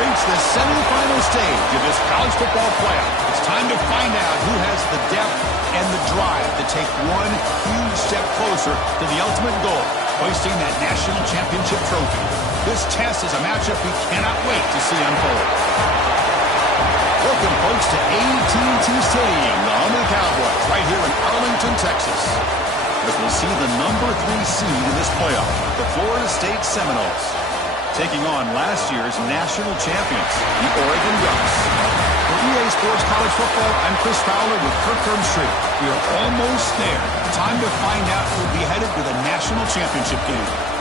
Reached the semifinal stage of this college football playoff. It's time to find out who has the depth and the drive to take one huge step closer to the ultimate goal, hoisting that national championship trophy. This test is a matchup we cannot wait to see unfold. Welcome, folks, to AT&T Stadium, the home of the Cowboys, right here in Arlington, Texas, as we'll see the number 3 seed in this playoff, the Florida State Seminoles, taking on last year's national champions, the Oregon Ducks. For EA Sports College Football, I'm Chris Fowler with Kirk Herbstreit. We are almost there. Time to find out who will be headed to the national championship game.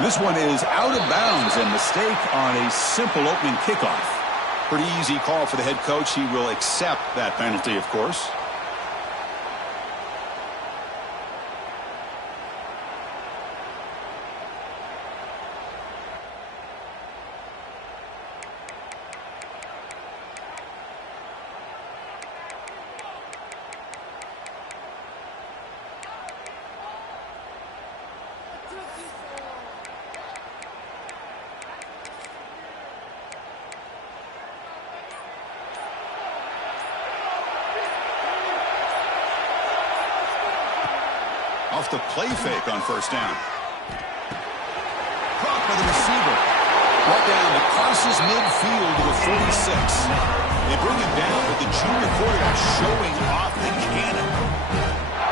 This one is out of bounds, and mistake on a simple opening kickoff. Pretty easy call for the head coach. He will accept that penalty, of course. Off the play fake on first down. Caught by the receiver. Brought down across his midfield to the 46. They bring him down with the junior quarterback showing off the cannon.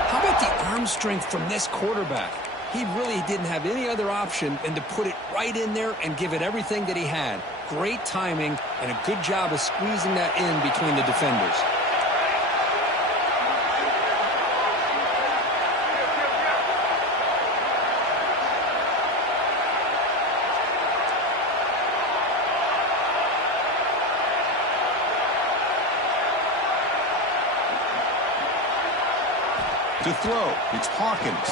How about the arm strength from this quarterback? He really didn't have any other option than to put it right in there and give it everything that he had. Great timing and a good job of squeezing that in between the defenders. To throw, it's Hawkins.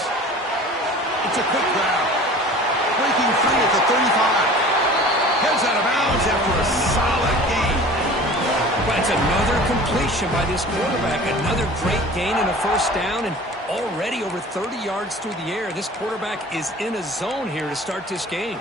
It's a quick grab. Breaking free at the 35. Heads out of bounds after a solid gain. Well, it's another completion by this quarterback. Another great gain and a first down, and already over 30 yards through the air. This quarterback is in a zone here to start this game.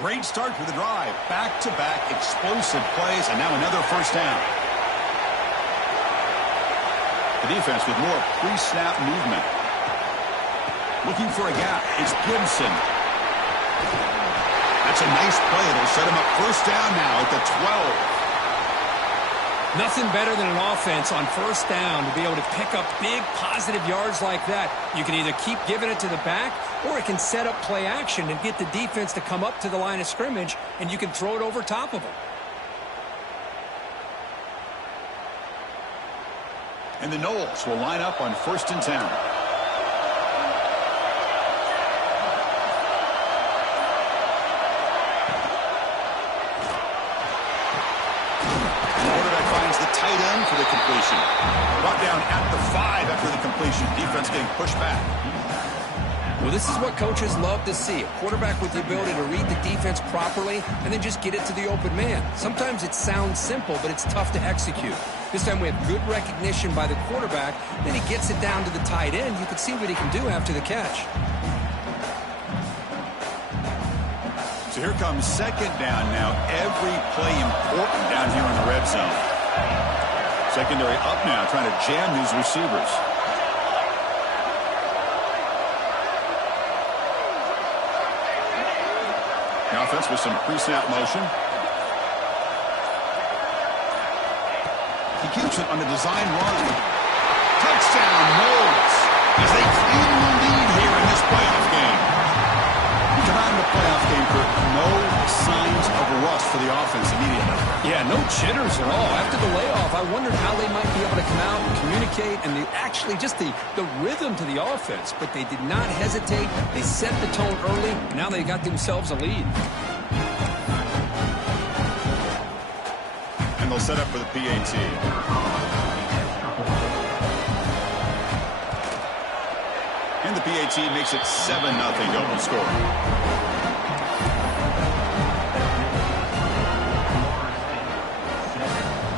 Great start for the drive. Back-to-back explosive plays, and now another first down. The defense with more pre-snap movement. Looking for a gap. It's Gibson. That's a nice play. It'll set him up first down now at the 12. Nothing better than an offense on first down to be able to pick up big positive yards like that. You can either keep giving it to the back, or it can set up play action and get the defense to come up to the line of scrimmage, and you can throw it over top of them. And the Noles will line up on 1st and 10. Tight end for the completion. Brought down at the 5 after the completion. Defense getting pushed back. Well, this is what coaches love to see. A quarterback with the ability to read the defense properly and then just get it to the open man. Sometimes it sounds simple, but it's tough to execute. This time we have good recognition by the quarterback. Then he gets it down to the tight end. You can see what he can do after the catch. So here comes 2nd down now. Every play important down here in the red zone. Secondary up now, trying to jam these receivers. The offense with some pre-snap motion. He keeps it on the design run. Touchdown, Knowles, as they claim the lead here in this playoff game. We come out in the playoff game for no signs of rust for the offense immediately. Yeah, no jitters at all. After the layoff, I wondered how they might be able to come out and communicate and actually just the rhythm to the offense. But they did not hesitate. They set the tone early. Now they got themselves a lead. And they'll set up for the PAT. And the PAT makes it 7-0 open score.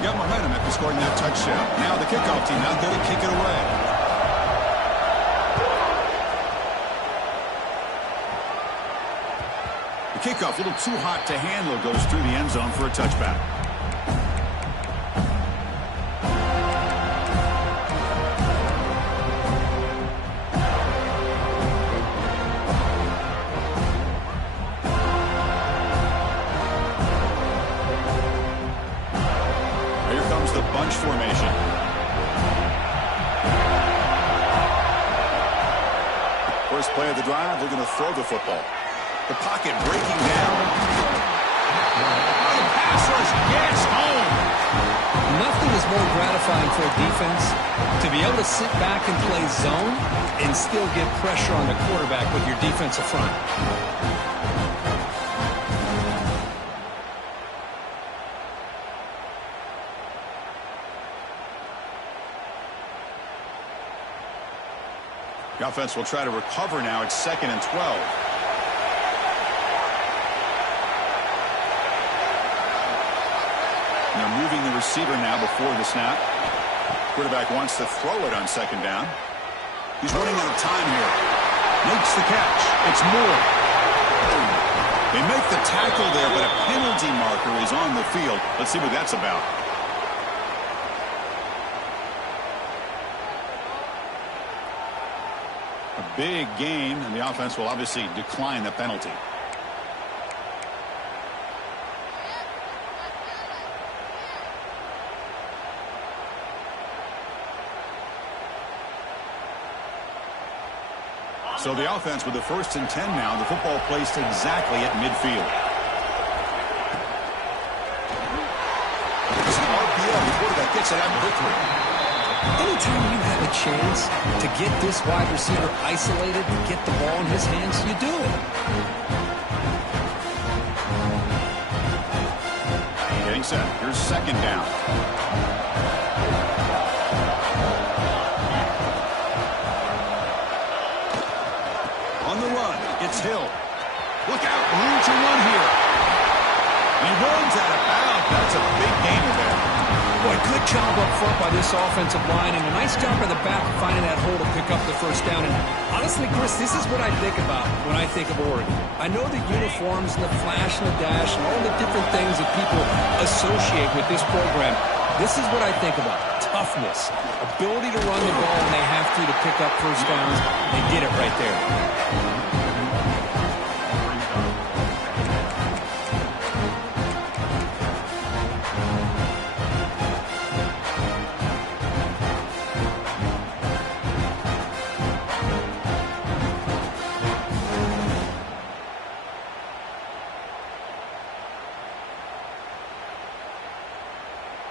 Got momentum after scoring that touchdown. Now the kickoff team out there to kick it away. The kickoff, a little too hot to handle, goes through the end zone for a touchback. Formation. First play of the drive, they're going to throw the football. The pocket breaking down. The pass rush gets home. Nothing is more gratifying for a defense to be able to sit back and play zone and still get pressure on the quarterback with your defensive front. The offense will try to recover now. It's 2nd and 12. And they're moving the receiver now before the snap. Quarterback wants to throw it on 2nd down. He's running out of time here. Makes the catch. It's Moore. They make the tackle there, but a penalty marker is on the field. Let's see what that's about. Big gain, and the offense will obviously decline the penalty. So the offense with the 1st and 10 now, the football placed exactly at midfield. It's an RPO. The quarterback gets it out quickly. Anytime you have a chance to get this wide receiver isolated, get the ball in his hands, you do it. Getting set. Here's 2nd down. On the run, it's Hill. Look out, room to run here. And he runs out of bounds. That's a big gainer there. Boy, good job up front by this offensive line, and a nice job by the back finding that hole to pick up the 1st down. And honestly, Chris, this is what I think about when I think of Oregon. I know the uniforms and the flash and the dash and all the different things that people associate with this program. This is what I think about. Toughness, ability to run the ball when they have to pick up 1st downs. They did it right there.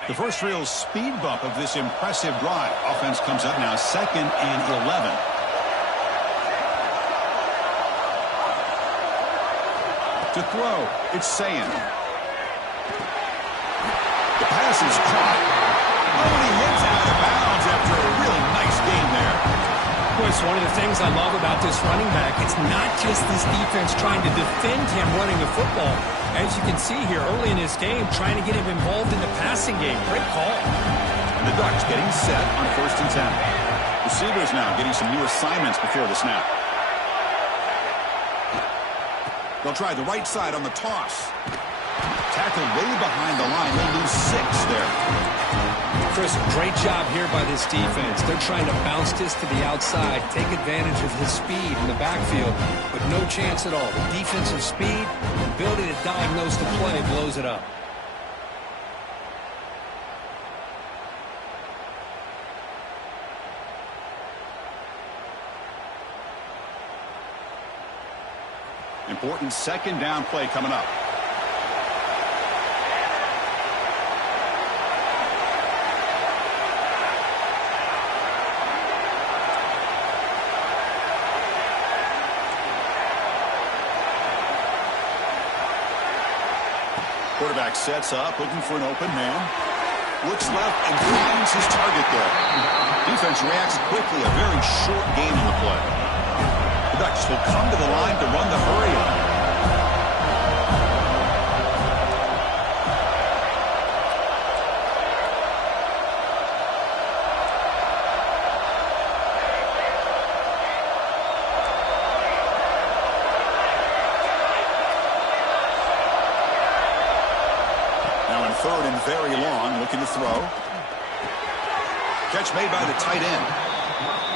The first real speed bump of this impressive drive. Offense comes up now 2nd and 11. To throw, it's Sayan. The pass is caught. Oh, and he hits out of bounds after a really nice game there. Boy, it's one of the things I love about this running back. It's not just this defense trying to defend him running the football. As you can see here early in this game, trying to get him involved in the passing game. Great call. And the Ducks getting set on 1st and 10. Receivers now getting some new assignments before the snap. They'll try the right side on the toss. Tackled way behind the line. They'll lose 6 there. Chris, great job here by this defense. They're trying to bounce this to the outside, take advantage of his speed in the backfield, but no chance at all. The defensive speed, ability to diagnose the play, blows it up. Important second down play coming up. Quarterback sets up, looking for an open man. Looks left and finds his target there. Defense reacts quickly. A very short gain in the play. The Ducks will come to the line to run the hurry on. Third and very long, looking to throw. Catch made by the tight end.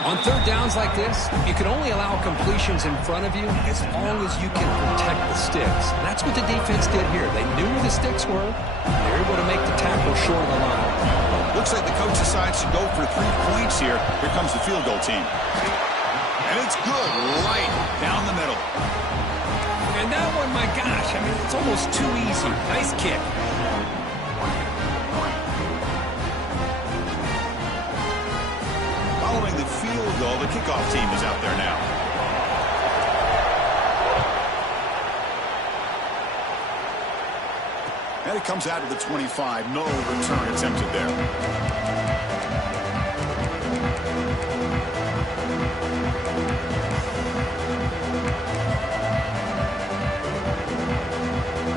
On third downs like this, you can only allow completions in front of you as long as you can protect the sticks. And that's what the defense did here. They knew where the sticks were. They were able to make the tackle short of the line. Looks like the coach decides to go for 3 points here. Here comes the field goal team. And it's good, right down the middle. And that one, my gosh, I mean, it's almost too easy. Nice kick. Following the field goal, the kickoff team is out there now. And it comes out to the 25. No return attempted there.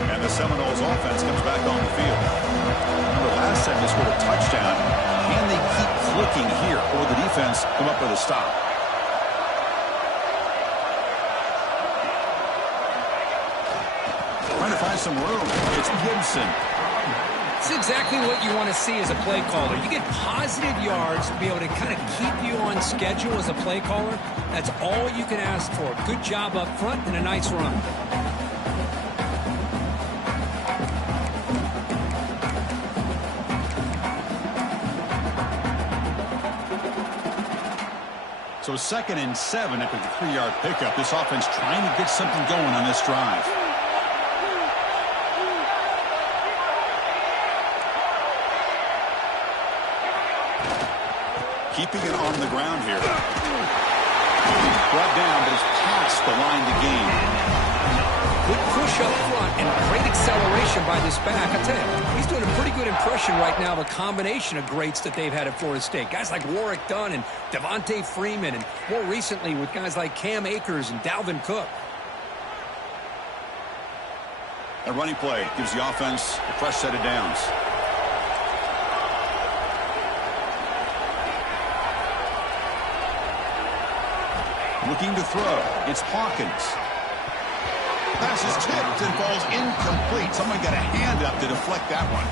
And the Seminoles offense comes back on the field. Remember, last time they scored a touchdown. Can they keep flicking here, or the defense come up with a stop? Trying to find some room. It's Gibson. It's exactly what you want to see as a play caller. You get positive yards to be able to kind of keep you on schedule as a play caller. That's all you can ask for. Good job up front and a nice run. So 2nd and 7 after the 3-yard pickup. This offense trying to get something going on this drive. Keeping it on the ground here. Brought down, but it's past the line to gain. Good push up front and great acceleration by this back. I tell you, he's doing a pretty good impression right now of a combination of greats that they've had at Florida State. Guys like Warwick Dunn and Devontae Freeman, and more recently with guys like Cam Akers and Dalvin Cook. A running play gives the offense a fresh set of downs. Looking to throw. It's Hawkins. Pass is tipped and falls incomplete. Someone got a hand up to deflect that one.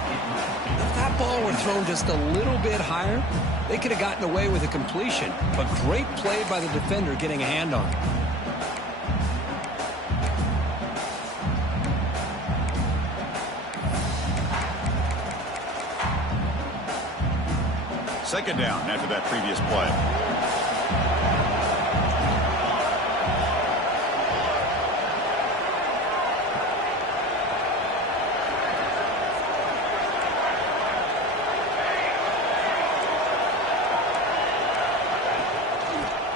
If that ball were thrown just a little bit higher, they could have gotten away with a completion. But great play by the defender getting a hand on it. Second down after that previous play.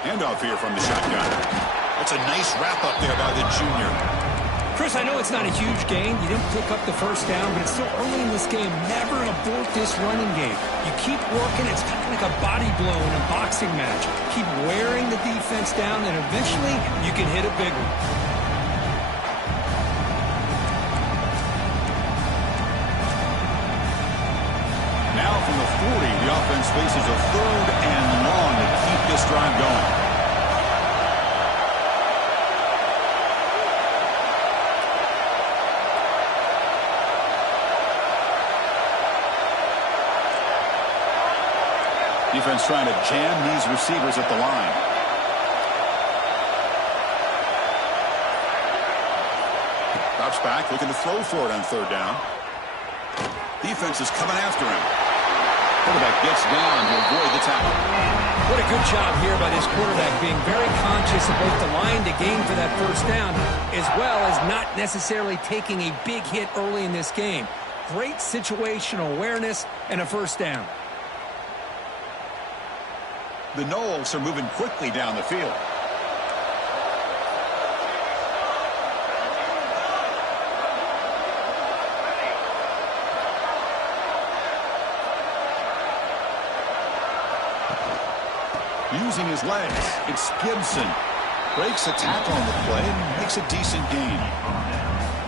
Handoff here from the shotgun. That's a nice wrap up there by the junior. Chris, I know it's not a huge gain. You didn't pick up the first down, but it's still early in this game. Never abort this running game. You keep working. It's kind of like a body blow in a boxing match. Keep wearing the defense down, and eventually you can hit a big one. Now from the 40, the offense faces a 3rd and long to keep this drive going. defense trying to jam these receivers at the line. Drops back, looking to throw for it on third down. Defense is coming after him. Quarterback gets down to avoid the tackle. What a good job here by this quarterback, being very conscious of both the line to gain for that first down, as well as not necessarily taking a big hit early in this game. Great situational awareness and a first down. The Knowles are moving quickly down the field. Using his legs, it's Gibson. Breaks a tackle on the play and makes a decent gain.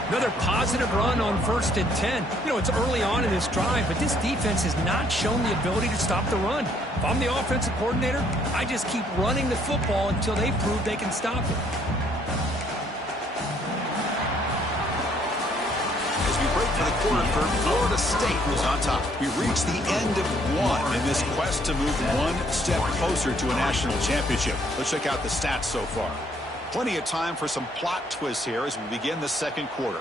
Another positive run on 1st and 10. You know, it's early on in this drive, but this defense has not shown the ability to stop the run. If I'm the offensive coordinator, I just keep running the football until they prove they can stop it. As we break for the quarter third, Florida State was on top. We reached the end of one in this quest to move one step closer to a national championship. Let's check out the stats so far. Plenty of time for some plot twists here as we begin the second quarter.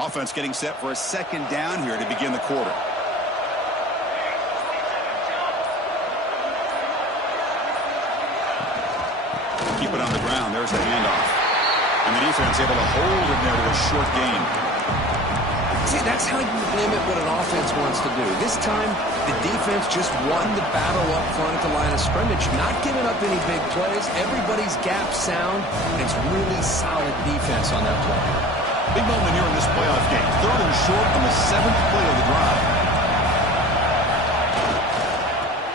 Offense getting set for a second down here to begin the quarter. Keep it on the ground. There's the handoff. And the defense able to hold it there to a short gain. See, that's how you limit what an offense wants to do. This time, the defense just won the battle up front at the line of scrimmage, not giving up any big plays. Everybody's gap sound, and it's really solid defense on that play. Big moment here in this playoff game. 3rd and short on the 7th play of the drive.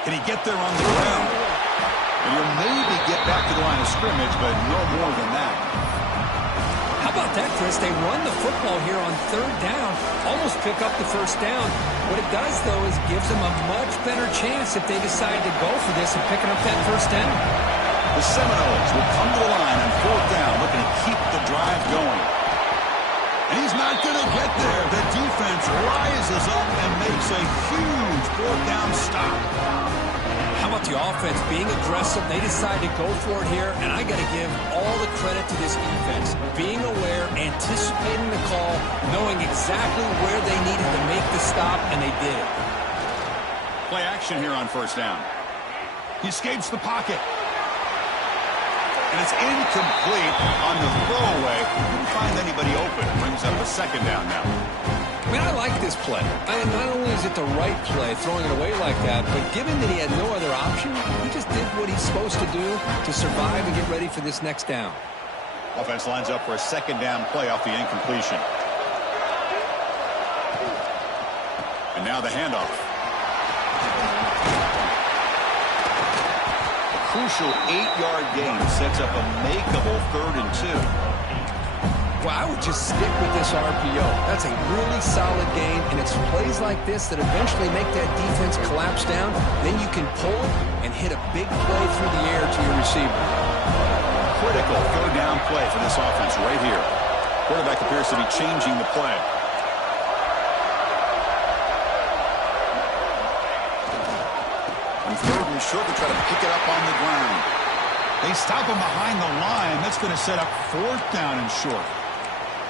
Can he get there on the ground? And he'll maybe get back to the line of scrimmage, but no more than that. How about that, Chris? They run the football here on 3rd down, almost pick up the first down. What it does, though, is gives them a much better chance if they decide to go for this and picking up that first down. The Seminoles will come to the line on 4th down, looking to keep the drive going. And he's not going to get there. The defense rises up and makes a huge 4th down stop. How about the offense being aggressive? They decide to go for it here, and I got to give all the credit to this defense. Being aware, anticipating the call, knowing exactly where they needed to make the stop, and they did it. Play action here on 1st down. He escapes the pocket. And it's incomplete on the throwaway. Couldn't find anybody open. Brings up a 2nd down now. I mean, I like this play. Not only is it the right play, throwing it away like that, but given that he had no other option, he just did what he's supposed to do to survive and get ready for this next down. Offense lines up for a 2nd down play off the incompletion. And now the handoff. A crucial 8-yard gain sets up a makeable 3rd and 2. Well, I would just stick with this RPO. That's a really solid game, and it's plays like this that eventually make that defense collapse down. Then you can pull and hit a big play through the air to your receiver. Critical 3rd down play for this offense right here. Quarterback appears to be changing the play. On 3rd and short, they try to pick it up on the ground. They stop him behind the line. That's going to set up 4th down and short.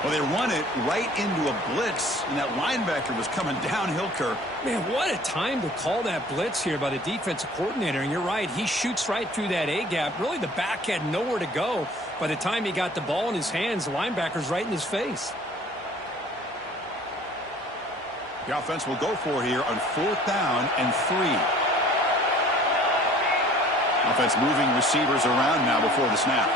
Well, they run it right into a blitz, and that linebacker was coming downhill, Kirk. Man, what a time to call that blitz here by the defensive coordinator. And you're right, he shoots right through that A-gap. Really, the back had nowhere to go. By the time he got the ball in his hands, the linebacker's right in his face. The offense will go for here on 4th down and 3. Offense moving receivers around now before the snap.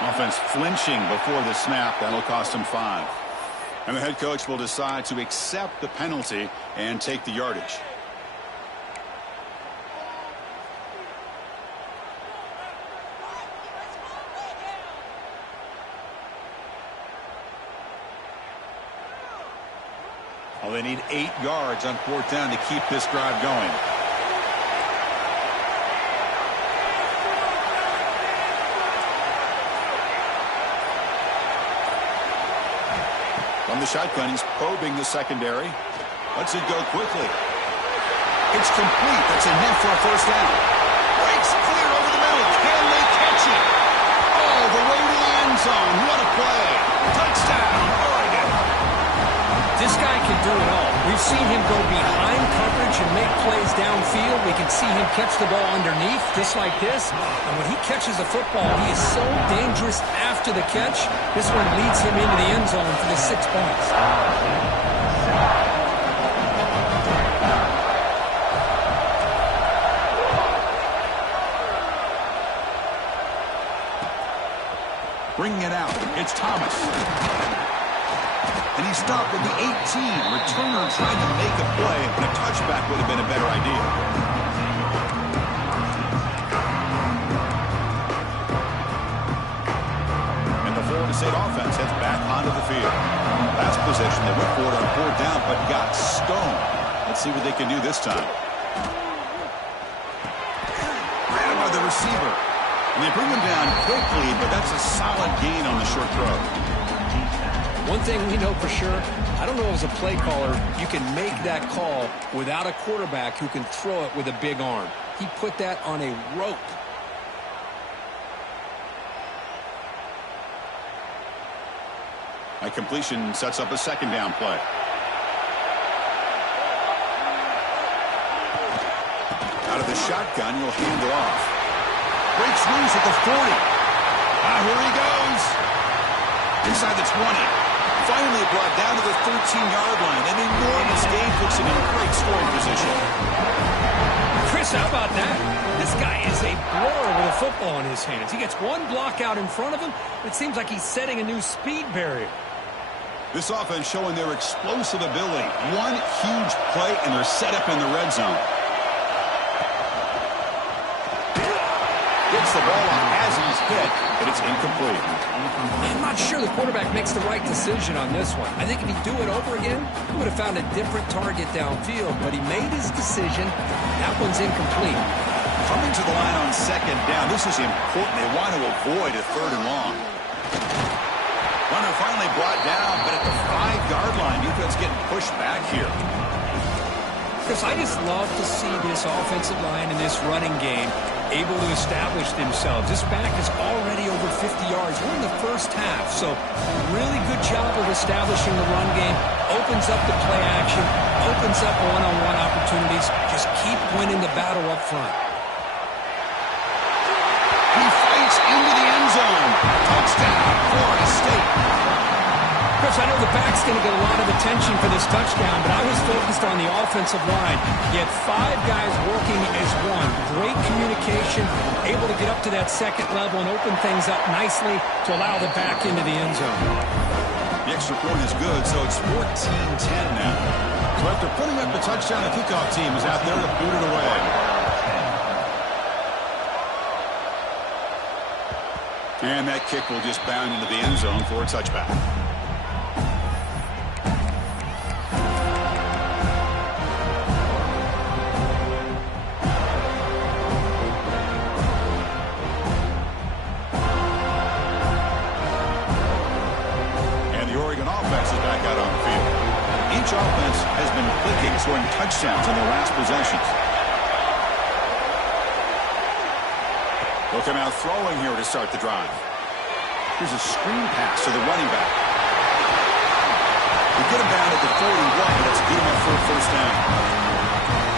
Offense flinching before the snap. That'll cost him 5. And the head coach will decide to accept the penalty and take the yardage. Well, they need 8 yards on 4th down to keep this drive going. From the shotgun, he's probing the secondary. Lets it go quickly. It's complete. That's a net for a 1st down. Breaks clear over the middle. Can they catch it? All the way to the end zone. What a play. Touchdown, Oregon. This guy can do it all. We've seen him go behind coverage and make plays downfield. We can see him catch the ball underneath, just like this. And when he catches the football, he is so dangerous after the catch. This one leads him into the end zone for the 6 points. Bringing it out. It's Thomas. And he stopped at the 18. Returner tried to make a play, and a touchback would have been a better idea. And the Florida State offense heads back onto the field. Last possession, they went for it on 4th down, but got stoned. Let's see what they can do this time. Ran by the receiver. And they bring him down quickly, but that's a solid gain on the short throw. One thing we know for sure, I don't know as a play caller, you can make that call without a quarterback who can throw it with a big arm. He put that on a rope. A completion sets up a 2nd down play. Out of the shotgun, he'll hand it off. Breaks loose at the 40. Here he goes. Inside the 20. Finally brought down to the 13-yard line. An enormous gain puts him in great scoring position. Chris, how about that? This guy is a blower with a football in his hands. He gets one block out in front of him. It seems like he's setting a new speed barrier. This offense showing their explosive ability. One huge play, and they're set up in the red zone. Gets the ball off as he's hit, but it's incomplete. I'm not sure the quarterback makes the right decision on this one. I think if he'd do it over again, he would have found a different target downfield, but he made his decision. That one's incomplete. Coming to the line on 2nd down, this is important. They want to avoid a 3rd and long. Runner finally brought down, but at the 5-yard line, defense getting pushed back here. Chris, I just love to see this offensive line and this running game able to establish themselves. This back is already over 50 yards. We're in the 1st half, so really good job of establishing the run game. Opens up the play action, opens up one-on-one opportunities. Just keep winning the battle up front. He fights into the end zone. Touchdown, Florida State. Chris, I know the back's going to get a lot of attention for this touchdown, but I was focused on the offensive line. You had 5 guys working as one. Great communication, able to get up to that 2nd level and open things up nicely to allow the back into the end zone. The extra point is good, so it's 14-10 now. So after putting up the touchdown, the kickoff team is out there to boot it away. And that kick will just bound into the end zone for a touchback. Each offense has been clicking, scoring touchdowns in their last possessions. They'll come out throwing here to start the drive. Here's a screen pass to the running back. They get him down at the 41, but that's good enough for a 1st down.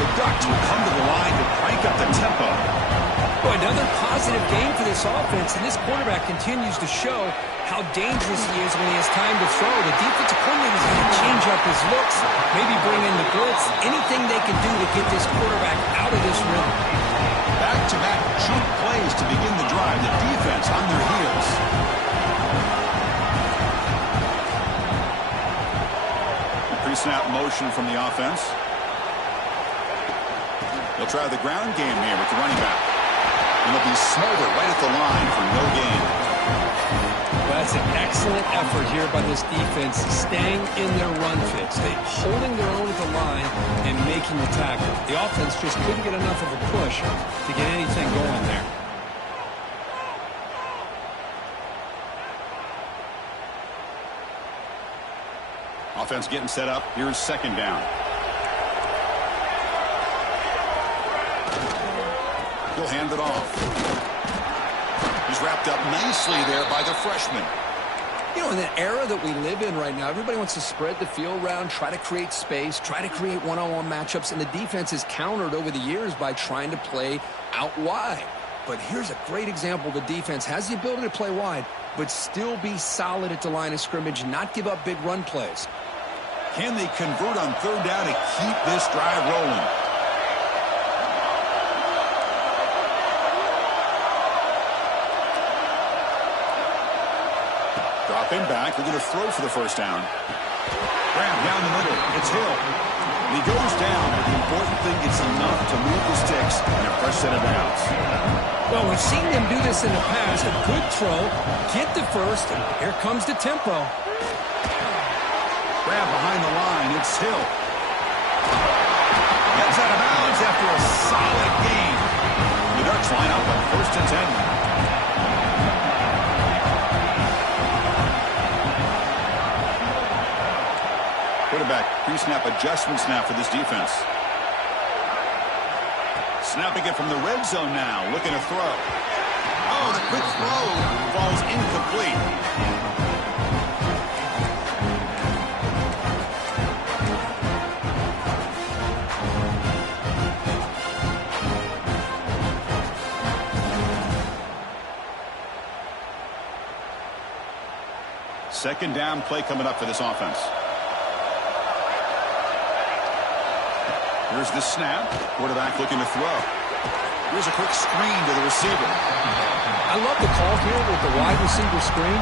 The Ducks will come to the line to crank up the tempo. Boy, another positive game for this offense, and this quarterback continues to show how dangerous he is when he has time to throw. The defensive coordinator is going to change up his looks, maybe bring in the blitz, anything they can do to get this quarterback out of this rhythm. Back-to-back jump plays to begin the drive. The defense on their heels. A pre-snap motion from the offense. They'll try the ground game here with the running back. And they'll be smothered right at the line for no gain. Well, that's an excellent effort here by this defense, staying in their run fit, holding their own at the line and making the tackle. The offense just couldn't get enough of a push to get anything going there. Offense getting set up. Here's second down. He'll hand it off. He's wrapped up nicely there by the freshman. You know, in the era that we live in right now, everybody wants to spread the field around, try to create space, try to create one-on-one matchups, and the defense is countered over the years by trying to play out wide. But here's a great example. The defense has the ability to play wide, but still be solid at the line of scrimmage, not give up big run plays. Can they convert on third down to keep this drive rolling? Dropping back. They're going to throw for the first down. Grab down the middle. It's Hill. And he goes down, but the important thing is enough to move the sticks and a fresh set of downs. Well, we've seen them do this in the past. A good throw, get the first, and here comes the tempo. Grab behind the line. It's Hill. Gets out of bounds after a solid gain. The Ducks line up on 1st and 10. Quarterback pre-snap adjustment snap for this defense. Snapping it from the red zone now. Looking to throw. Oh, the quick throw falls incomplete. Second down play coming up for this offense. Here's the snap. Quarterback looking to throw. Here's a quick screen to the receiver. I love the call here with the wide receiver screen.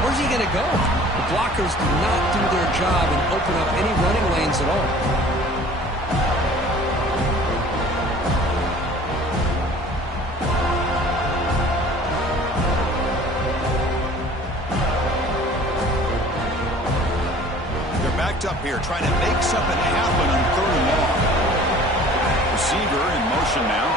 Where's he going to go? The blockers do not do their job and open up any running lanes at all. They're backed up here trying to make something happen on third and long. Receiver in motion now.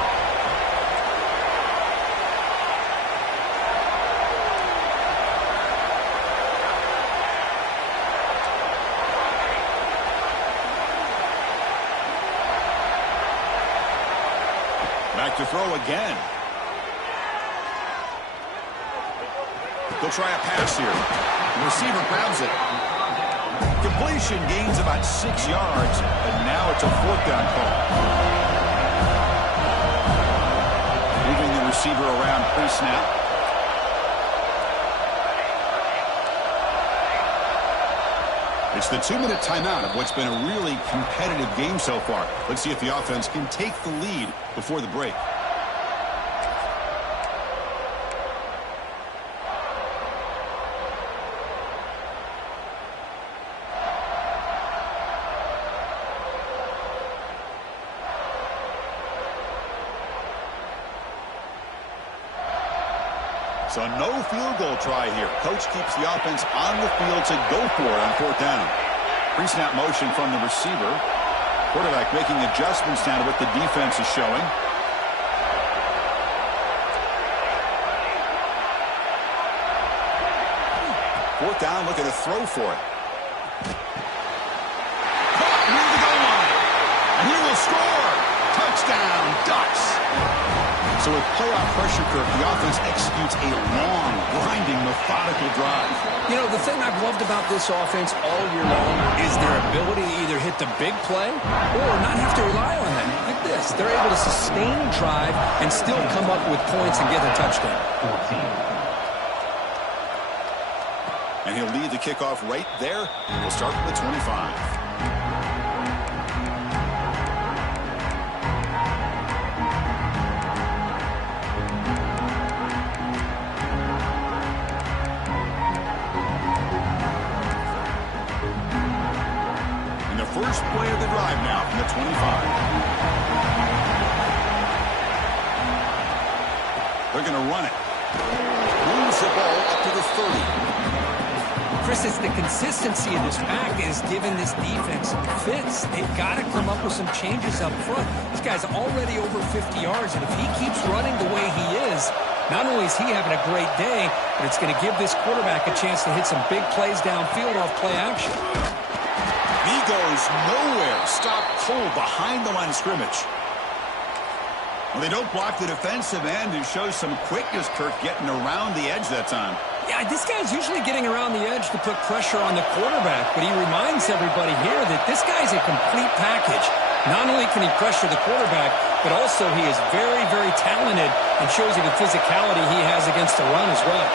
Back to throw again. They'll try a pass here. The receiver grabs it. Completion gains about 6 yards, and now it's a 4th down call. Moving the receiver around pre-snap. It's the 2-minute timeout of what's been a really competitive game so far. Let's see if the offense can take the lead before the break. So no field goal try here. Coach keeps the offense on the field to go for it on 4th down. Pre-snap motion from the receiver. Quarterback making adjustments now to what the defense is showing. Fourth down, looking to throw for it. Caught near the goal line. And he will score. Touchdown, Ducks. So with playoff pressure curve, the offense executes a long, grinding, methodical drive. You know, the thing I've loved about this offense all year long is their ability to either hit the big play or not have to rely on them. Like this, they're able to sustain a drive and still come up with points and get a touchdown. And he'll lead the kickoff right there. We'll start from the 25. First play of the drive now from the 25. They're going to run it. Moves moves the ball up to the 30. Chris, it's the consistency of this pack is giving this defense fits. They've got to come up with some changes up front. This guy's already over 50 yards, and if he keeps running the way he is, not only is he having a great day, but it's going to give this quarterback a chance to hit some big plays downfield off play action. He goes nowhere. Stop cold behind the line of scrimmage. Well, they don't block the defensive end and show some quickness, Kirk, getting around the edge that time. Yeah, this guy's usually getting around the edge to put pressure on the quarterback, but he reminds everybody here that this guy's a complete package. Not only can he pressure the quarterback, but also he is very, very talented and shows you the physicality he has against the run as well.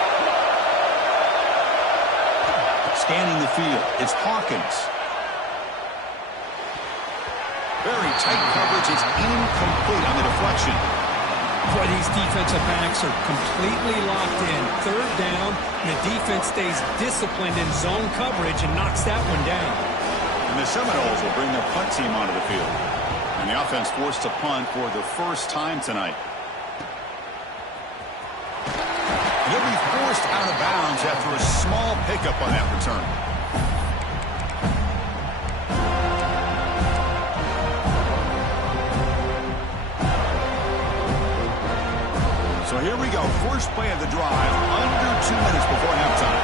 Scanning the field, it's Hawkins. Very tight coverage. It's incomplete on the deflection. Boy, these defensive backs are completely locked in. Third down, and the defense stays disciplined in zone coverage and knocks that one down. And the Seminoles will bring their punt team onto the field. And the offense forced to punt for the first time tonight. They'll be forced out of bounds after a small pickup on that return. So here we go. First play of the drive, under 2 minutes before halftime.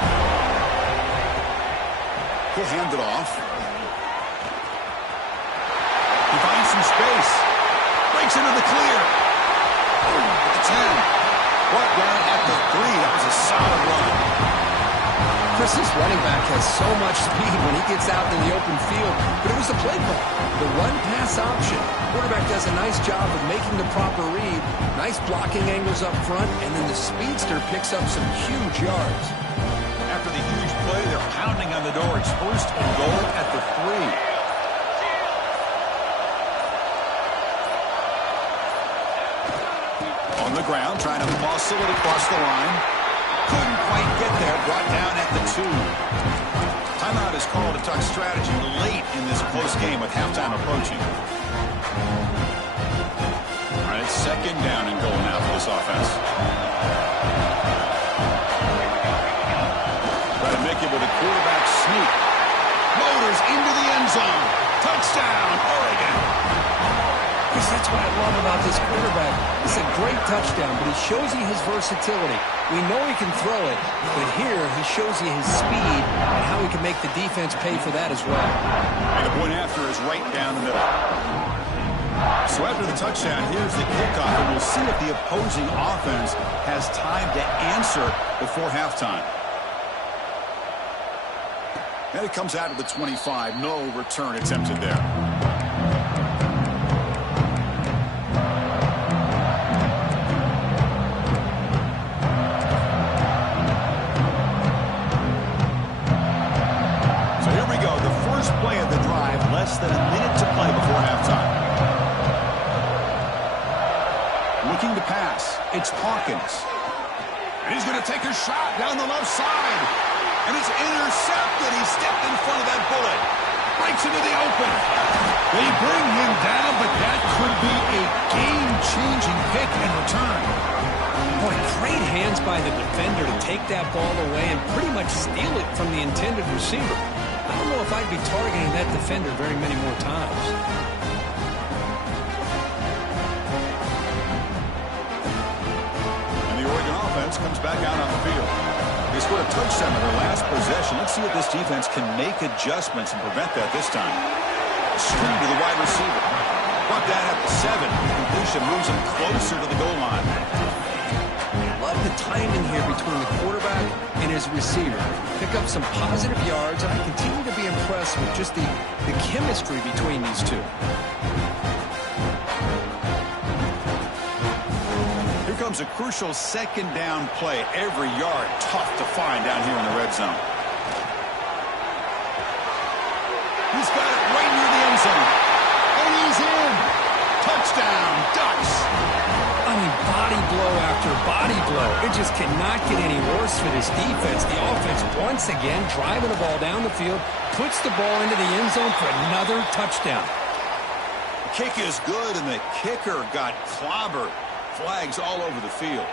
He'll hand it off. He finds some space. Breaks into the clear. At the 10. Brought down at the 3. That was a solid run. Chris's running back has so much speed when he gets out in the open field, but it was the play call, the run-pass option. Quarterback does a nice job of making the proper read, nice blocking angles up front, and then the speedster picks up some huge yards. After the huge play, they're pounding on the door. It's first and goal at the 3. On the ground, trying to muscle it across the line. Couldn't quite get there. Brought down at the 2. Timeout is called to talk strategy late in this close game with halftime approaching. All right, it's second down and goal now for this offense. Try to make it with a quarterback sneak. Motors into the end zone. Touchdown, Oregon. That's what I love about this quarterback. It's a great touchdown, but he shows you his versatility. We know he can throw it, but here he shows you his speed and how he can make the defense pay for that as well. And the point after is right down the middle. So after the touchdown, here's the kickoff, and we'll see if the opposing offense has time to answer before halftime. And it comes out of the 25. No return attempted there. Play of the drive, less than a minute to play before halftime. Looking to pass, it's Hawkins. And he's going to take a shot down the left side. And it's intercepted. He stepped in front of that bullet. Breaks into the open. They bring him down, but that could be a game-changing pick and return. Boy, great hands by the defender to take that ball away and pretty much steal it from the intended receiver. I don't know if I'd be targeting that defender very many more times. And the Oregon offense comes back out on the field. They scored a touchdown in their last possession. Let's see if this defense can make adjustments and prevent that this time. A screen to the wide receiver. Brought down at the 7. Completion moves him closer to the goal line. Love the timing here between the quarterback and his receiver. Pick up some positive yards, and I continue to be impressed with just the chemistry between these two. Here comes a crucial second down play. Every yard tough to find down here in the red zone. He's got it right near the end zone. And he's in. Touchdown, Ducks. I mean, body blow after body blow. It just cannot get any worse for this defense. The offense, once again, driving the ball down the field, puts the ball into the end zone for another touchdown. The kick is good, and the kicker got clobbered. Flags all over the field.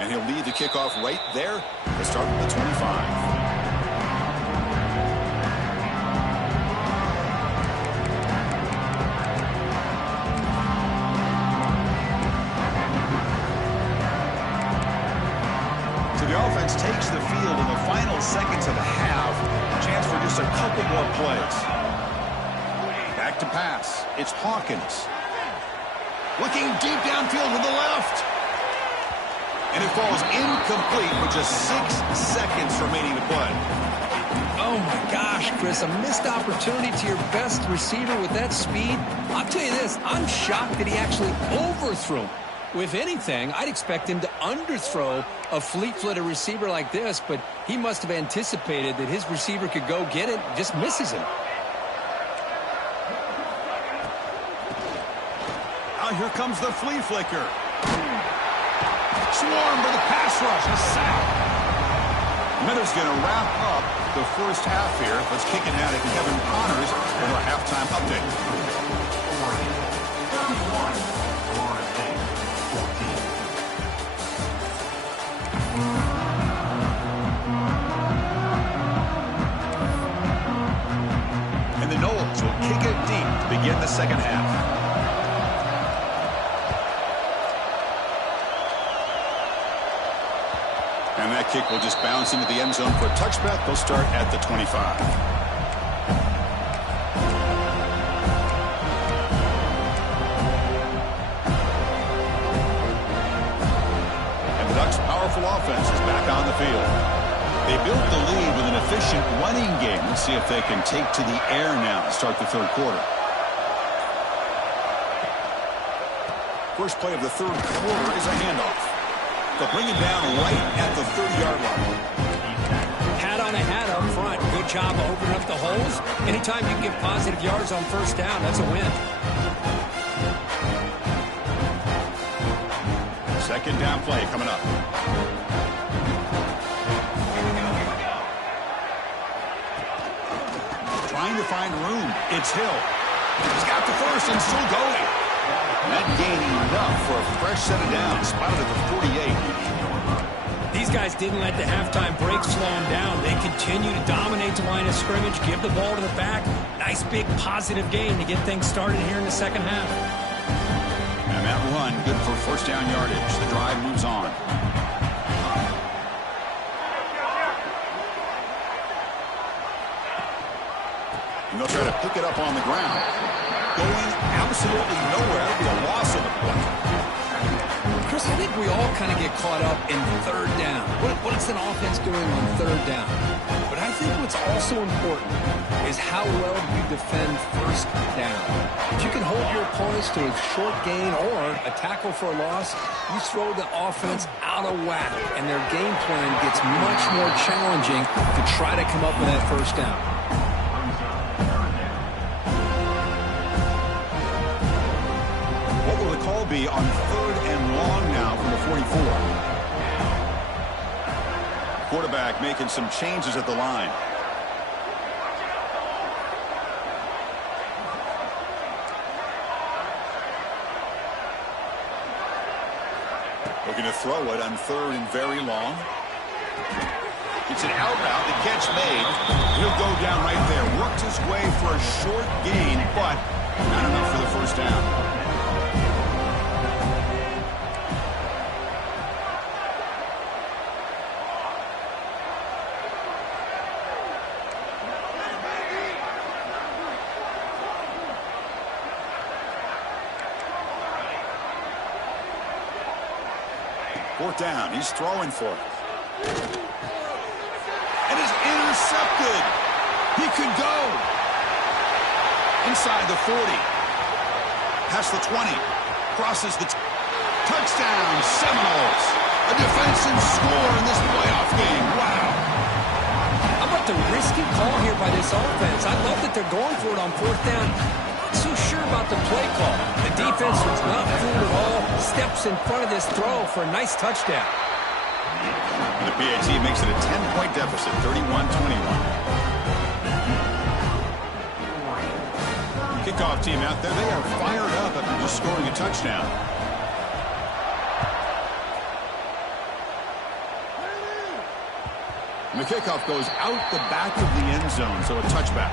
And he'll lead the kickoff right there to start with the 25. Offense takes the field in the final seconds of the half. Chance for just a couple more plays. Back to pass. It's Hawkins. Looking deep downfield to the left. And it falls incomplete with just 6 seconds remaining to play. Oh, my gosh, Chris, a missed opportunity to your best receiver with that speed. I'll tell you this, I'm shocked that he actually overthrew him. If anything, I'd expect him to underthrow a fleet-footed receiver like this, but he must have anticipated that his receiver could go get it, just misses him. Now here comes the flea flicker. Swarmed by the pass rush, a sack. Minutes going to wrap up the first half here. Let's kick it out at Kevin Connors with our halftime update. And the Noles will kick it deep to begin the second half. And that kick will just bounce into the end zone for a touchback. They'll start at the 25. And the Ducks' powerful offense is back on the field. They built the lead with an efficient running game. Let's see if they can take to the air now to start the third quarter. First play of the third quarter is a handoff. They'll bring it down right at the 30-yard line. Hat on a hat up front. Good job of opening up the holes. Anytime you can get positive yards on first down, that's a win. Second down play coming up. Trying to find room. It's Hill. He's got the first and still going. Not gaining enough for a fresh set of downs. Spotted at the 48. These guys didn't let the halftime break slow them down. They continue to dominate the line of scrimmage, give the ball to the back. Nice big positive gain to get things started here in the second half. And that run, good for first down yardage. The drive moves on. And they'll try to pick it up on the ground. Going absolutely nowhere. It'll be a loss of the play. Chris, I think we all kind of get caught up in third down. What is an offense doing on third down? But I think what's also important is how well you defend first down. If you can hold your opponents to a short gain or a tackle for a loss, you throw the offense out of whack, and their game plan gets much more challenging to try to come up with that first down. Be on third and long now from the 44. Quarterback making some changes at the line. Looking to throw it on third and very long. It's an out route. The catch made. He'll go down right there. Worked his way for a short gain, but not enough for the first down. Fourth down. He's throwing for it. And is intercepted. He could go. Inside the 40. Past the 20. Crosses the touchdown. Seminoles. A defensive score in this playoff game. Wow. How about the risky call here by this offense? I love that they're going for it on fourth down. Not so sure about the play call. The defense was not fooled at all. Steps in front of this throw for a nice touchdown. And the PAT makes it a 10-point deficit, 31-21. Kickoff team out there, they are fired up after just scoring a touchdown. And the kickoff goes out the back of the end zone, so a touchback.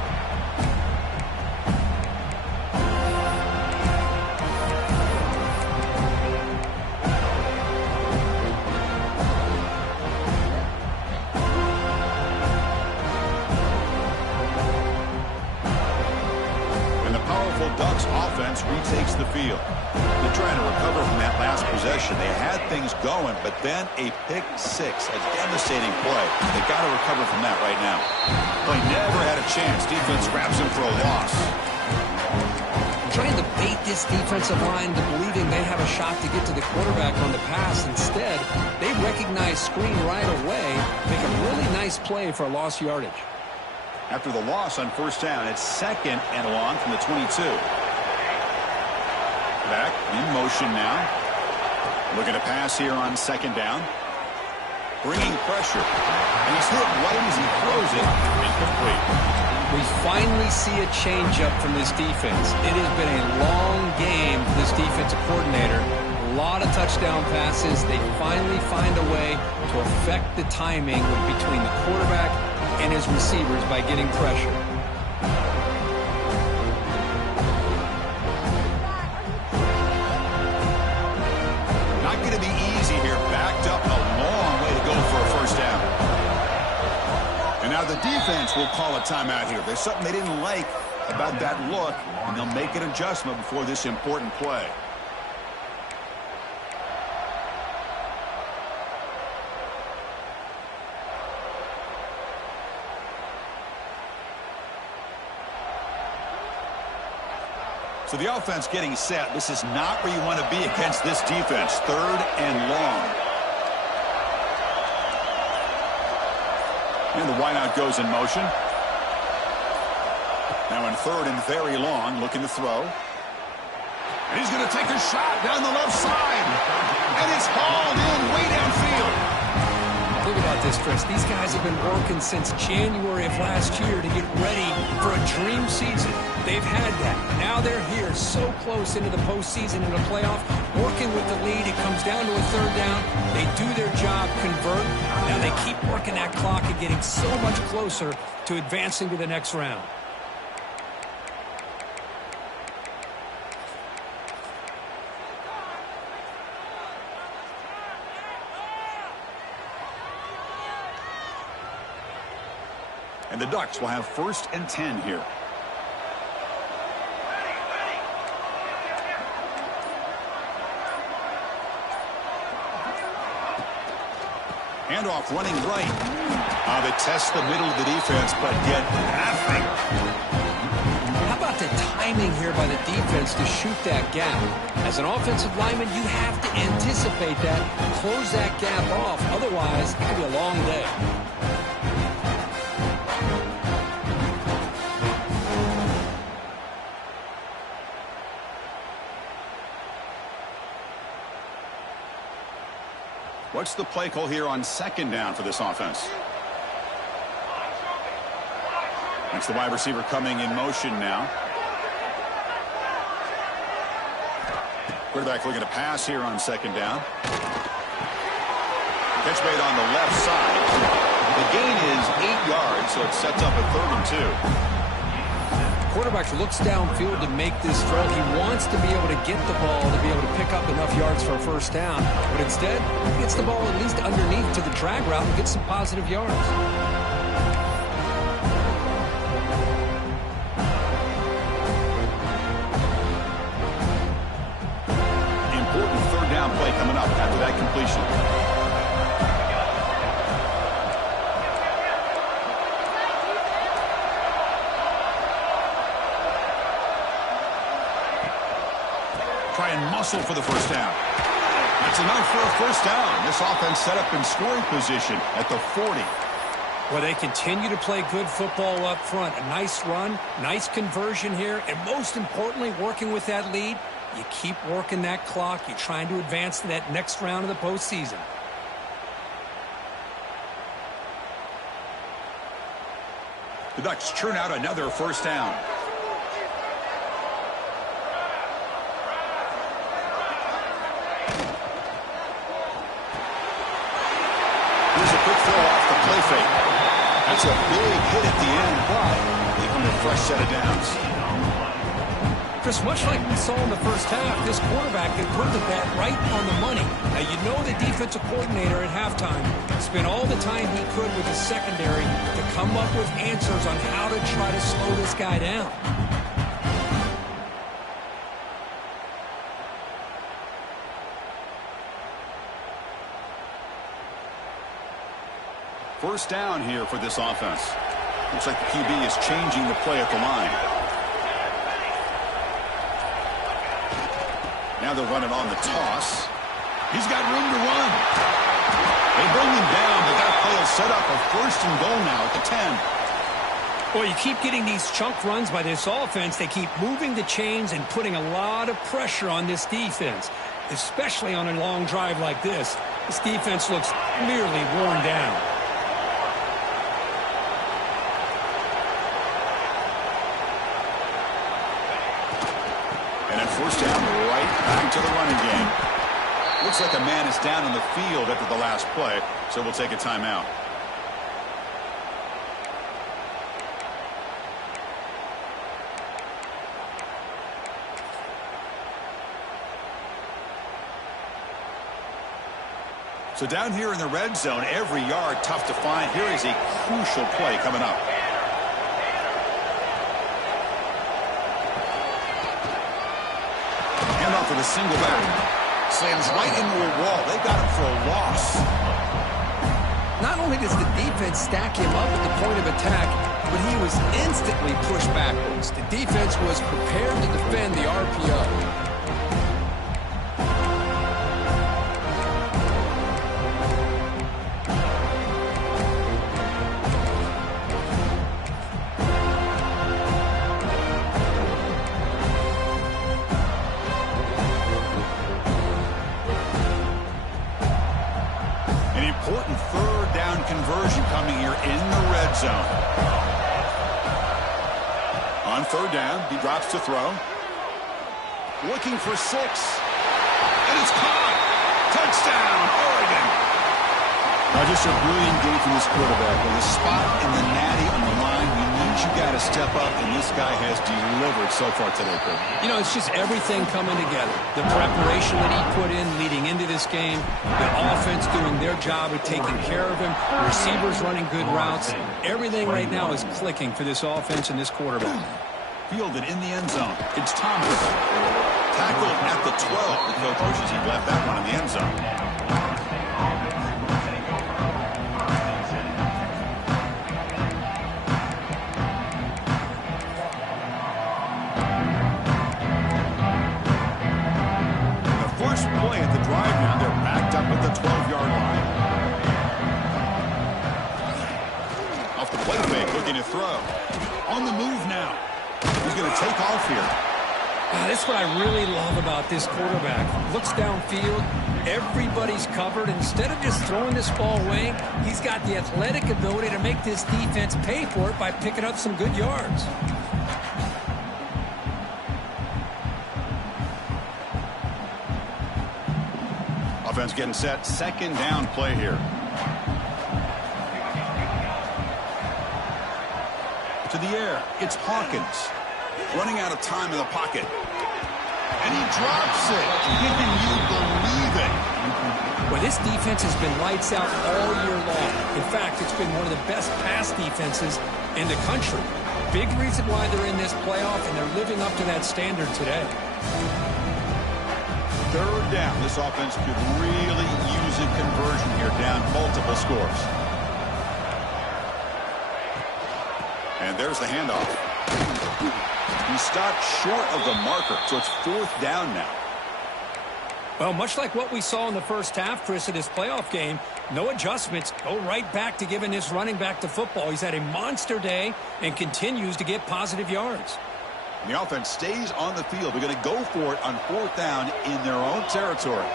Ducks offense retakes the field. They're trying to recover from that last possession. They had things going, but then a pick six, a devastating play. They got to recover from that right now. Play never had a chance. Defense grabs him for a loss. Trying to bait this defensive line to believing they have a shot to get to the quarterback on the pass. Instead, they recognize screen right away, make a really nice play for a lost yardage. After the loss on first down, it's 2nd and long from the 22. Back in motion now. Looking to pass here on 2nd down. Bringing pressure. And he's hit right as he throws it. Incomplete. We finally see a changeup from this defense. It has been a long game for this defensive coordinator. A lot of touchdown passes. They finally find a way to affect the timing between the quarterback and his receivers by getting pressure. Not going to be easy here. Backed up a long way to go for a first down. And now the defense will call a timeout here. There's something they didn't like about that look, and they'll make an adjustment before this important play. So the offense getting set. This is not where you want to be against this defense. 3rd and long. And the wideout goes in motion. Now in 3rd and very long, looking to throw. And he's going to take a shot down the left side. And it's hauled in way downfield. Think about this, Chris. These guys have been working since January of last year to get ready for a dream season. They've had that. Now they're here so close into the postseason and the playoff, working with the lead. It comes down to a 3rd down. They do their job, convert. Now they keep working that clock and getting so much closer to advancing to the next round. And the Ducks will have 1st and 10 here. Handoff running right. They test the middle of the defense, but get nothing. How about the timing here by the defense to shoot that gap? As an offensive lineman, you have to anticipate that, close that gap off. Otherwise, it could be a long day. What's the play call here on 2nd down for this offense? That's the wide receiver coming in motion now. Quarterback looking to pass here on 2nd down. Catch made on the left side. The gain is 8 yards, so it sets up a 3rd and 2. Quarterback looks downfield to make this throw. He wants to be able to get the ball to be able to pick up enough yards for a first down. But instead, he gets the ball at least underneath to the drag route and gets some positive yards. Important 3rd down play coming up after that completion. Try and muscle for the first down. That's enough for a first down. This offense set up in scoring position at the 40. Well, they continue to play good football up front. A nice run, nice conversion here, and most importantly, working with that lead, you keep working that clock. You're trying to advance to that next round of the postseason. The Ducks churn out another first down. Here's a quick throw off the play fake. That's a big hit at the end, but they earn a fresh set of downs. Chris, much like we saw in the first half, this quarterback can put the bat right on the money. Now, you know the defensive coordinator at halftime spent all the time he could with the secondary to come up with answers on how to try to slow this guy down. First down here for this offense. Looks like the QB is changing the play at the line. Now they'll run it on the toss. He's got room to run. They bring him down, but that play will set up a first and goal now at the 10. Well, you keep getting these chunk runs by this offense. They keep moving the chains and putting a lot of pressure on this defense, especially on a long drive like this. This defense looks clearly worn down. And then first down, right back to the running game. Looks like a man is down on the field after the last play, so we'll take a timeout. So down here in the red zone, every yard tough to find. Here is a crucial play coming up. Handoff with a single back. Slams right into a wall. They got him for a loss. Not only does the defense stack him up at the point of attack, but he was instantly pushed backwards. The defense was prepared to defend the RPO. Important third down conversion coming here in the red zone. On third down, he drops to throw. Looking for 6. And it's caught. Touchdown, Oregon. Now just a brilliant game from this quarterback. With a spot in the natty on the line, we need you got to step up, and this guy has delivered so far today, Kurt. You know, it's just everything coming together. The preparation that he put in leading into this game, the offense doing their job of taking care of him, receivers running good routes. Everything right now is clicking for this offense and this quarterback. Fielded in the end zone. It's Thomas. Tackled at the 12. The coach wishes he left that one in the end zone. Play at the drive now. They're backed up at the 12-yard line. Off the play fake, looking to throw. On the move now. He's going to take off here. That's what I really love about this quarterback. Looks downfield. Everybody's covered. Instead of just throwing this ball away, he's got the athletic ability to make this defense pay for it by picking up some good yards. Offense getting set. Second down play here. To the air. It's Hawkins. Running out of time in the pocket. And he drops it. Can you believe it? Well, this defense has been lights out all year long. In fact, it's been one of the best pass defenses in the country. Big reason why they're in this playoff, and they're living up to that standard today. Third down. This offense could really use a conversion here, down multiple scores. And there's the handoff. He stopped short of the marker, so it's fourth down now. Well, much like what we saw in the first half, Chris, of this playoff game, no adjustments. Go right back to giving this running back to football. He's had a monster day and continues to get positive yards. And the offense stays on the field. They're going to go for it on fourth down in their own territory.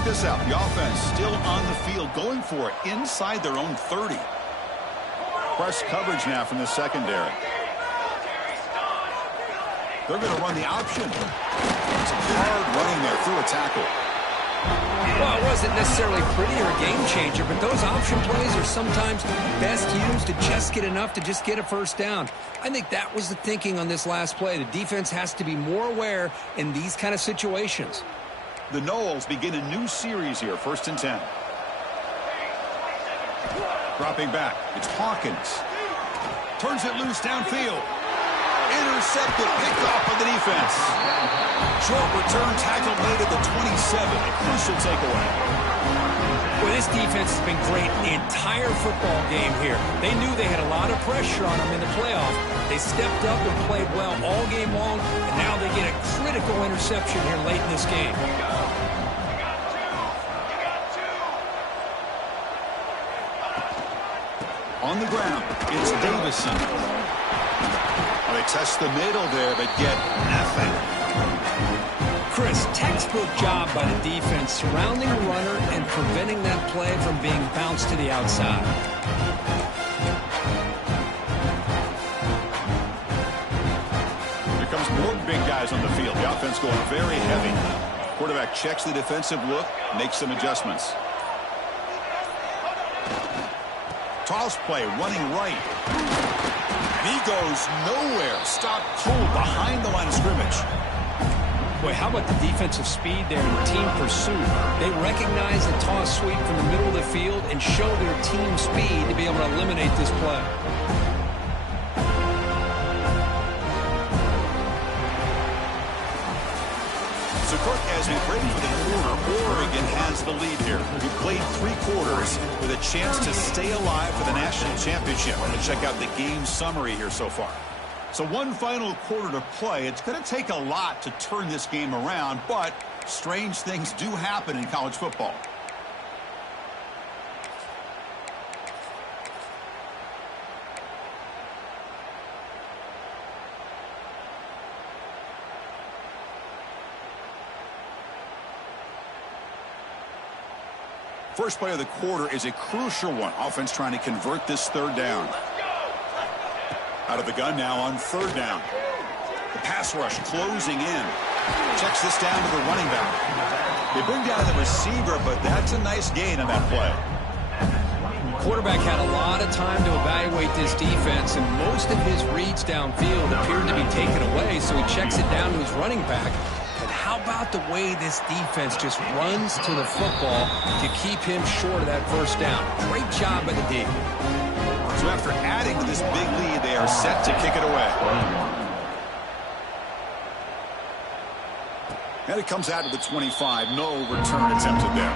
Check this out. The offense still on the field, going for it inside their own 30. Press coverage now from the secondary. They're going to run the option. It's hard running there through a tackle. Well, it wasn't necessarily pretty or a game changer, but those option plays are sometimes best used to just get enough to just get a first down. I think that was the thinking on this last play. The defense has to be more aware in these kind of situations. The Noles begin a new series here, 1st and 10. Dropping back, it's Hawkins. Turns it loose downfield. Intercepted, picked off by the defense. Short return tackle made at the 27. A crucial takeaway. Well, this defense has been great the entire football game here. They knew they had a lot of pressure on them in the playoff. They stepped up and played well all game long, and now they get a critical interception here late in this game. On the ground, it's Davison. They test the middle there, but get nothing. Chris, textbook job by the defense surrounding the runner and preventing that play from being bounced to the outside. Here comes more big guys on the field. The offense going very heavy. Quarterback checks the defensive look, makes some adjustments. Toss play, running right. And he goes nowhere. Stopped cold behind the line of scrimmage. Boy, how about the defensive speed there in team pursuit? They recognize the toss sweep from the middle of the field and show their team speed to be able to eliminate this play. So, Kirk, as we break for the quarter, Oregon has the lead here. We played 3 quarters with a chance to stay alive for the national championship. Let's check out the game summary here so far. So one final quarter to play. It's going to take a lot to turn this game around, but strange things do happen in college football. First play of the quarter is a crucial one. Offense trying to convert this 3rd down. Out of the gun now on 3rd down. The pass rush closing in. Checks this down to the running back. They bring down the receiver, but that's a nice gain on that play. Quarterback had a lot of time to evaluate this defense, and most of his reads downfield appeared to be taken away, so he checks it down to his running back. But how about the way this defense just runs to the football to keep him short of that first down? Great job by the D. So after adding to this big lead, they are set to kick it away. And it comes out to the 25. No return attempted there.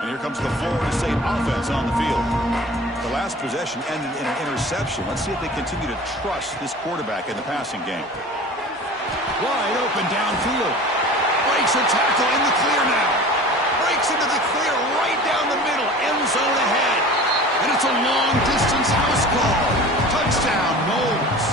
And here comes the Florida State offense on the field. The last possession ended in an interception. Let's see if they continue to trust this quarterback in the passing game. Wide open downfield. Breaks a tackle in the clear now. Breaks into the clear right down the middle. End zone ahead. And it's a long-distance house call. Touchdown, Noles.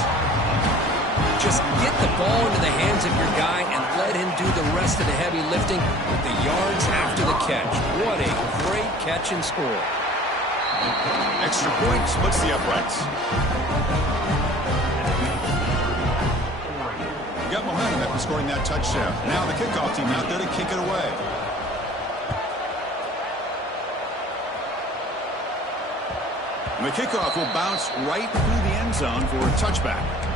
Just get the ball into the hands of your guy and let him do the rest of the heavy lifting with the yards after the catch. What a great catch and score. Extra point splits the uprights. Got momentum after scoring that touchdown. Now the kickoff team out there to kick it away. And the kickoff will bounce right through the end zone for a touchback.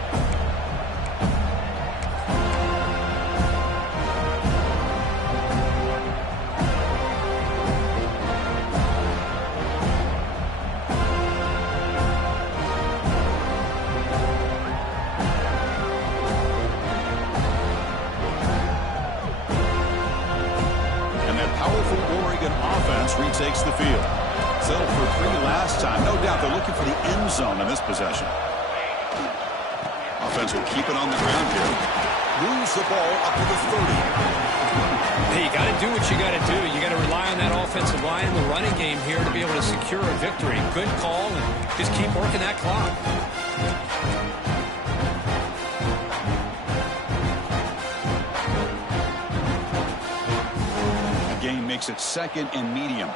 Retakes the field. Settled for 3 last time. No doubt they're looking for the end zone in this possession. Offense will keep it on the ground here. Moves the ball up to the 30. Hey, you got to do what you got to do. You got to rely on that offensive line in the running game here to be able to secure ensure a victory. Good call, and just keep working that clock. The game makes it 2nd and medium.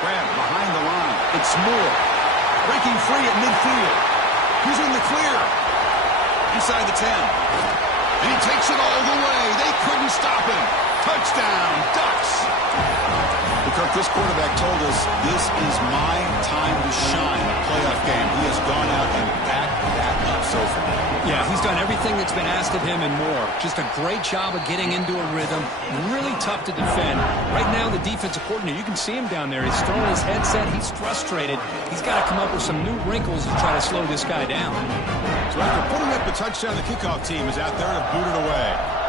Grab behind the line. It's Moore. Breaking free at midfield. He's in the clear. Inside the 10. And he takes it all the way. They couldn't stop him. Touchdown, Ducks. Kirk, this quarterback told us this is my time to shine, a playoff game. He has gone out and backed that up so far. Yeah, he's done everything that's been asked of him and more. Just a great job of getting into a rhythm. Really tough to defend. Right now, the defensive coordinator, you can see him down there. He's throwing his headset. He's frustrated. He's got to come up with some new wrinkles to try to slow this guy down. So after putting up the touchdown, the kickoff team is out there to boot it away.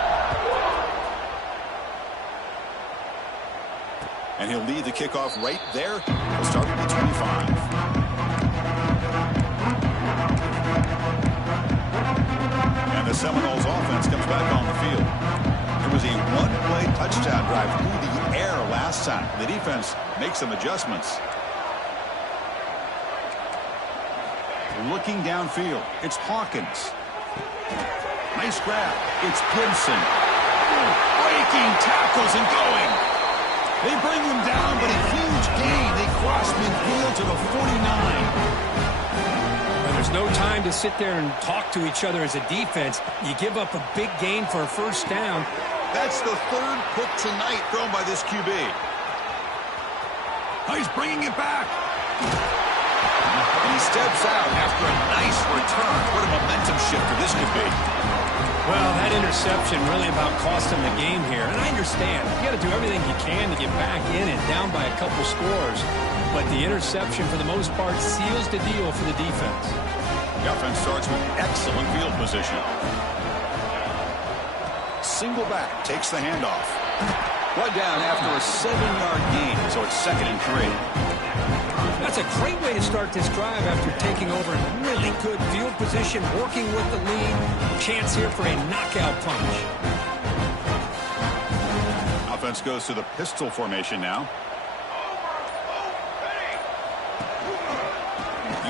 And he'll lead the kickoff right there. He'll start at the 25. And the Seminoles offense comes back on the field. It was a one-play touchdown drive through the air last time. The defense makes some adjustments. Looking downfield, it's Hawkins. Nice grab. It's Gibson. Breaking tackles and going. They bring him down, but a huge gain. They cross midfield to the 49. Well, there's no time to sit there and talk to each other as a defense. You give up a big gain for a first down. That's the 3rd pick tonight thrown by this QB. Oh, he's bringing it back. And he steps out after a nice return. What a momentum shifter this could be. Well, that interception really about cost him the game here. And I understand. You got to do everything you can to get back in and down by a couple scores. But the interception, for the most part, seals the deal for the defense. The offense starts with excellent field position. Single back takes the handoff. One down after a 7-yard gain, so it's 2nd and 3. That's a great way to start this drive after taking over in really good field position, working with the lead. Chance here for a knockout punch. Offense goes to the pistol formation now.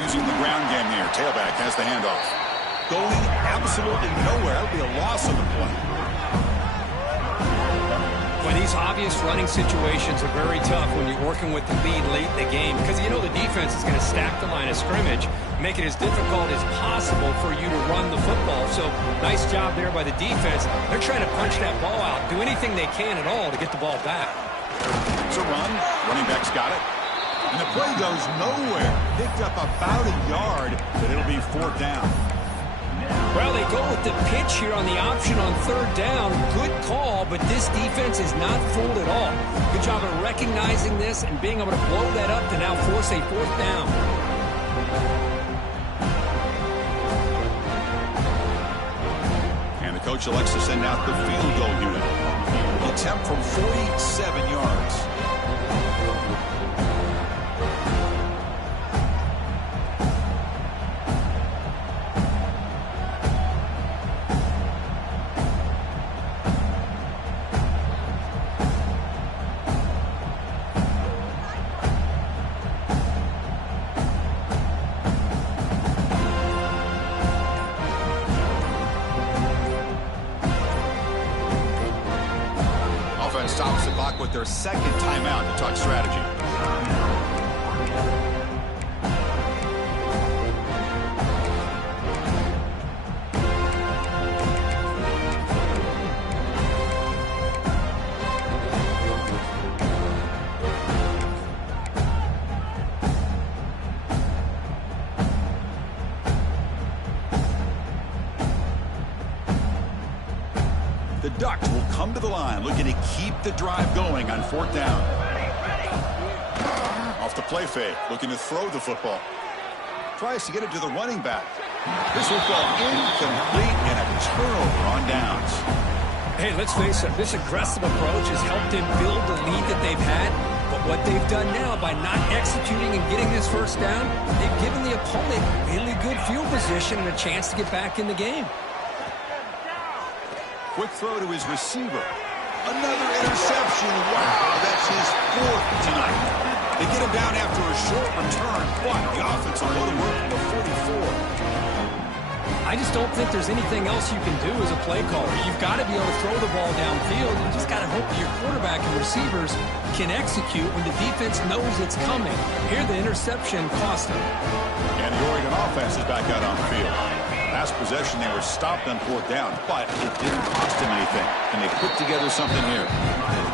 Using the ground game here. Tailback has the handoff. Going absolutely nowhere. That'll be a loss of the play. Well, these obvious running situations are very tough when you're working with the lead late in the game because you know the defense is going to stack the line of scrimmage, make it as difficult as possible for you to run the football. So nice job there by the defense. They're trying to punch that ball out, do anything they can at all to get the ball back. It's a run. Running back's got it. And the play goes nowhere. Picked up about a yard, but it'll be 4th down. Well, they go with the pitch here on the option on 3rd down. Good call, but this defense is not fooled at all. Good job of recognizing this and being able to blow that up to now force a 4th down. And the coach elects to send out the field goal unit. Attempt from 47 yards. Stops the clock with their 2nd timeout to talk strategy. The Ducks will come to the line, looking to keep the drive going on 4th down. Off the play fake, looking to throw the football. Tries to get it to the running back. This will go incomplete and a turnover on downs. Hey, let's face it, this aggressive approach has helped them build the lead that they've had. But what they've done now by not executing and getting this 1st down, they've given the opponent really good field position and a chance to get back in the game. Quick throw to his receiver. Another interception. Wow, that's his fourth tonight. They get him down after a short return, but the offense will go to work from the 44. I just don't think there's anything else you can do as a play caller. You've got to be able to throw the ball downfield. You just got to hope that your quarterback and receivers can execute when the defense knows it's coming. Here, the interception cost him. And the Oregon offense is back out on the field. Last possession, they were stopped on fourth down, but it didn't cost them anything. And they put together something here.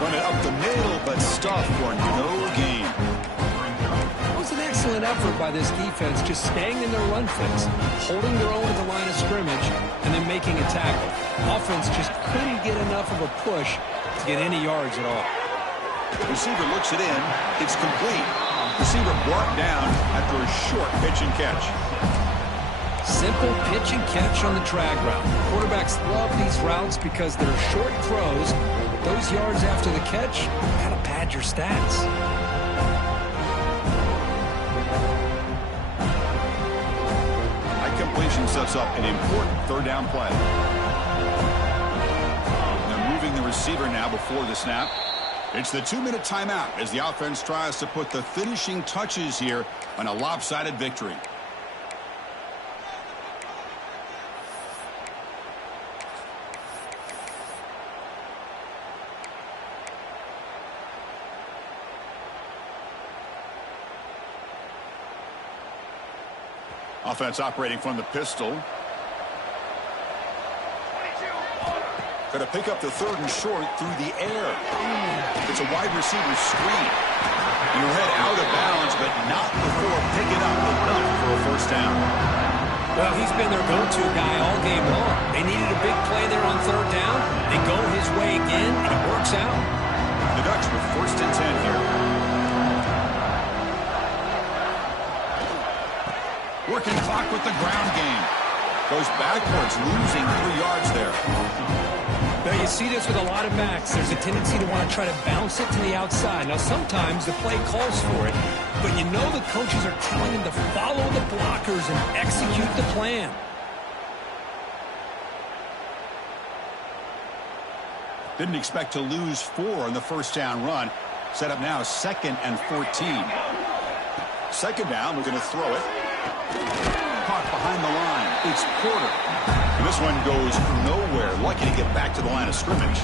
Run it up the middle, but stuff for no gain. It was an excellent effort by this defense, just staying in their run fix, holding their own at the line of scrimmage, and then making a tackle. Offense just couldn't get enough of a push to get any yards at all. Receiver looks it in. It's complete. Receiver brought down after a short pitch and catch. Simple pitch and catch on the drag route. Quarterbacks love these routes because they're short throws. But those yards after the catch kind of pad your stats. High completion sets up an important third down play. They're moving the receiver now before the snap. It's the 2-minute timeout as the offense tries to put the finishing touches here on a lopsided victory. Offense operating from the pistol. Going to pick up the third and short through the air. It's a wide receiver screen. And your head out of bounds, but not before picking up enough for a first down. Well, he's been their go-to guy all game long. They needed a big play there on third down. They go his way again, and it works out. The Ducks with first and 10 here. Working clock with the ground game. Goes backwards, losing 3 yards there. Now, you see this with a lot of backs. There's a tendency to want to try to bounce it to the outside. Now, sometimes the play calls for it, but you know the coaches are telling them to follow the blockers and execute the plan. Didn't expect to lose 4 on the first down run. Set up now 2nd and 14. Second down, we're going to throw it. Caught behind the line. It's Porter. And this one goes nowhere. Lucky to get back to the line of scrimmage.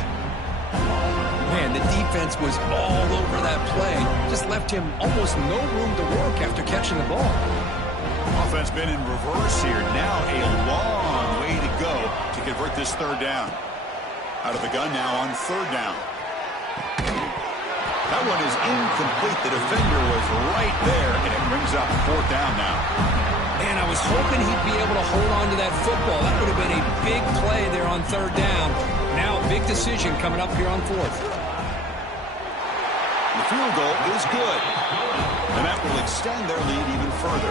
Man, the defense was all over that play. Just left him almost no room to work after catching the ball. Offense been in reverse here. Now a long way to go to convert this third down. Out of the gun now on third down. That one is incomplete. The defender was right there, and it brings up fourth down now. Man, I was hoping he'd be able to hold on to that football. That would have been a big play there on third down. Now a big decision coming up here on fourth. The field goal is good. And that will extend their lead even further.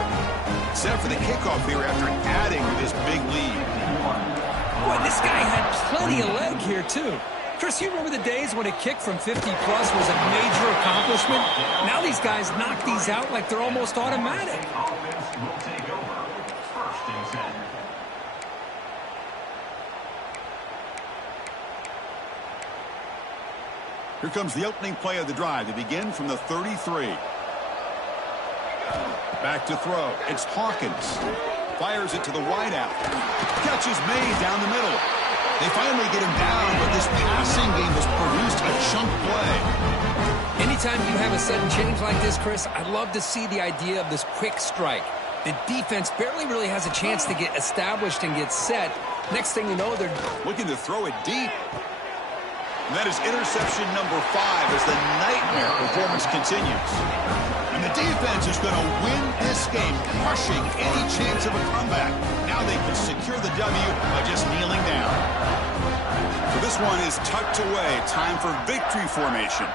Set for the kickoff here after adding to this big lead. Boy, this guy had plenty of leg here, too. Chris, you remember the days when a kick from 50-plus was a major accomplishment? Now these guys knock these out like they're almost automatic. Here comes the opening play of the drive. They begin from the 33. Back to throw. It's Hawkins. Fires it to the wideout. Catch is made down the middle. They finally get him down, but this passing game has produced a chunk play. Anytime you have a sudden change like this, Chris, I'd love to see the idea of this quick strike. The defense barely really has a chance to get established and get set. Next thing you know, they're looking to throw it deep. And that is interception number 5 as the nightmare performance continues. And the defense is going to win this game, crushing any chance of a comeback. Now they can secure the W by just kneeling down. So this one is tucked away. Time for victory formation.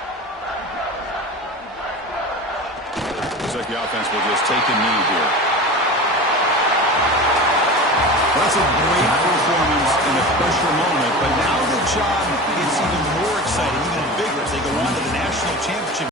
Looks like the offense will just take a knee here. That's a great performance in a pressure moment, but now the job gets even more exciting, even bigger as they go on to the national championship.